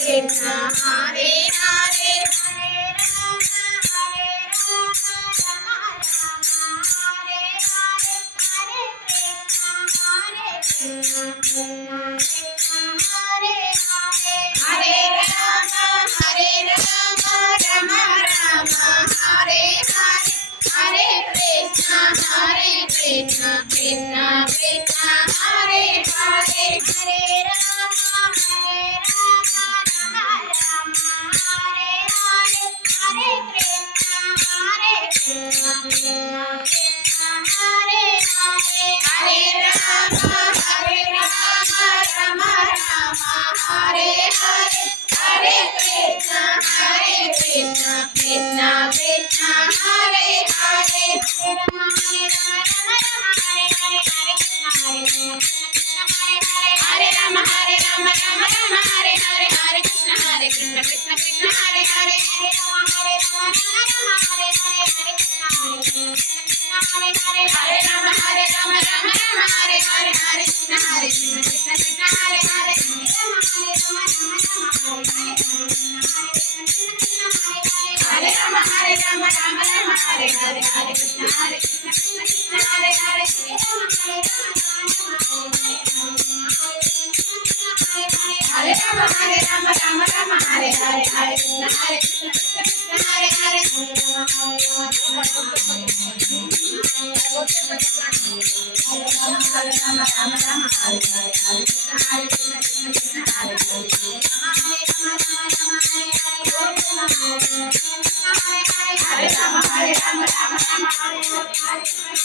Krishna Hare Hare Hare Rama Rama Rama Hare Hare Hare Krishna Krishna Krishna Hare Hare Hare Rama Rama Hare Hare Hare Krishna Krishna Hare Hare Hare Rama Rama Hare Hare Hare Krishna Krishna Krishna Hare Hare Hare Rama Rama Hare Hare Hare Krishna Krishna Krishna Hare Hare Hare Rama Rama Hare Hare Hare Krishna Krishna Krishna Hare Hare Hare Rama Rama Hare Hare Hare Krishna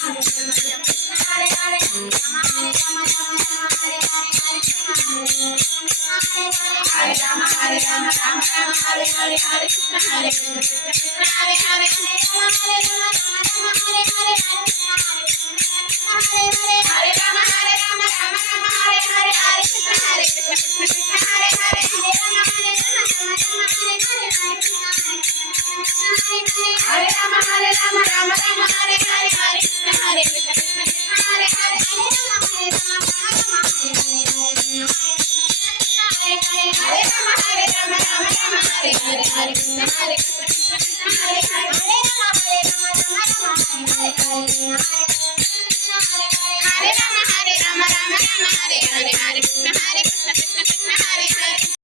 Krishna Krishna Hare Hare Hare Rama Rama Hare Hare Hare Krishna Krishna Krishna Hare Hare Hare Rama Rama Hare Hare Hare Krishna Krishna Krishna Hare Hare Hare Rama Rama Hare Hare Hare Rama Hare Hare Hare Krishna Krishna Krishna Hare Hare Hare Rama Hare Hare Hare Krishna Krishna Krishna Hare Hare Hare Rama Rama Hare Hare Hare Krishna